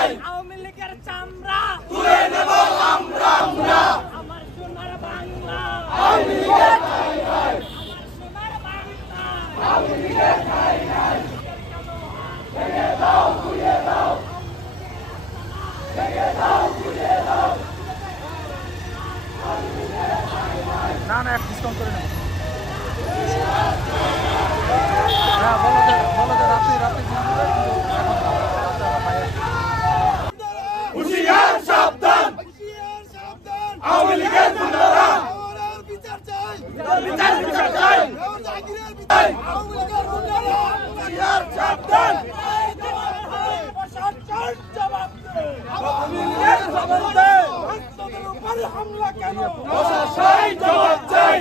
আওয়ামী লীগের চামড়া তুলে নেব আমরা আমার সোনার বাংলা আওয়ামী লীগের ঠাঁই নাই আমার সোনার বাংলা আওয়ামী লীগের ঠাঁই নাই ভেঙে দাও ঘুরিয়ে দাও ভেঙে দাও ঘুরিয়ে দাও না না ডিসকাউন্ট করে নেব হ্যাঁ বলো যে রাতে হুঁশিয়ার সাবধান আওয়ামী লীগের গুন্ডারা বিচার চাই হুঁশিয়ার সাবধান হামলা কেন প্রশাসন জবাব চাই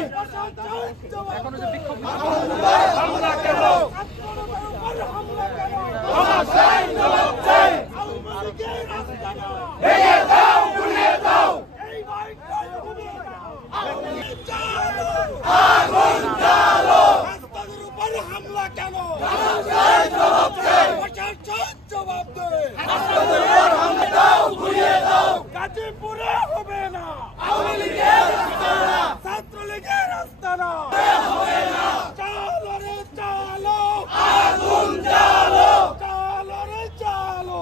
এখনো যে বিক্ষোভ হামলা কেন হামলা কেন প্রশাসন জবাব চাই আওয়ামী লীগের রাস্তাঘাট ভেঙে দাও ঘুরিয়ে দাও এই বাইকটাই হবে না আগুন জ্বালো রাস্তার উপরে হামলা কেন প্রশাসন জবাব চাই প্রশাসন জবাব দেয় রাস্তার উপর হামলা দাও ঘুরিয়ে দাও গাজীপুরে হবে না আওয়ামী লীগের রাস্তারা ছাত্রলীগের রাস্তা না হবে না চালো রে চালো আগুন জ্বালো চালো রে চালো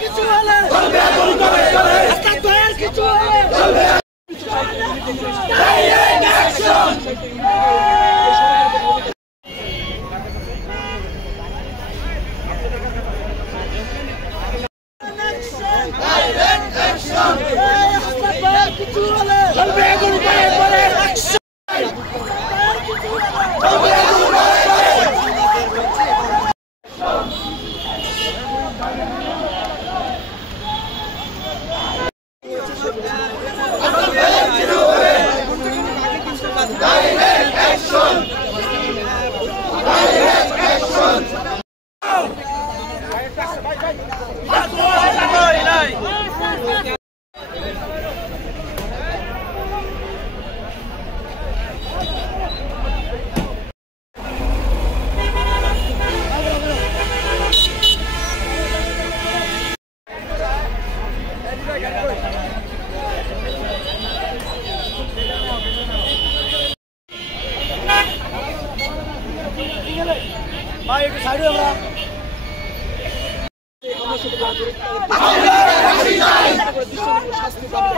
কিছু হলে চলবে আগুন করে চলে রাস্তা দয়ার কিছু হলে চলবে ডাইরেক্ট অ্যাকশন ডাইরেক্ট অ্যাকশন রাস্তা দয়ার কিছু হলে চলবে আগুন করে চলে চলবে আগুন করে চলে ডাইরেক্ট অ্যাকশন ডাইরেক্ট অ্যাকশন ভাই একটু সাইডে আমরা আমরা ফাঁসি চাই শাস্তি পাবো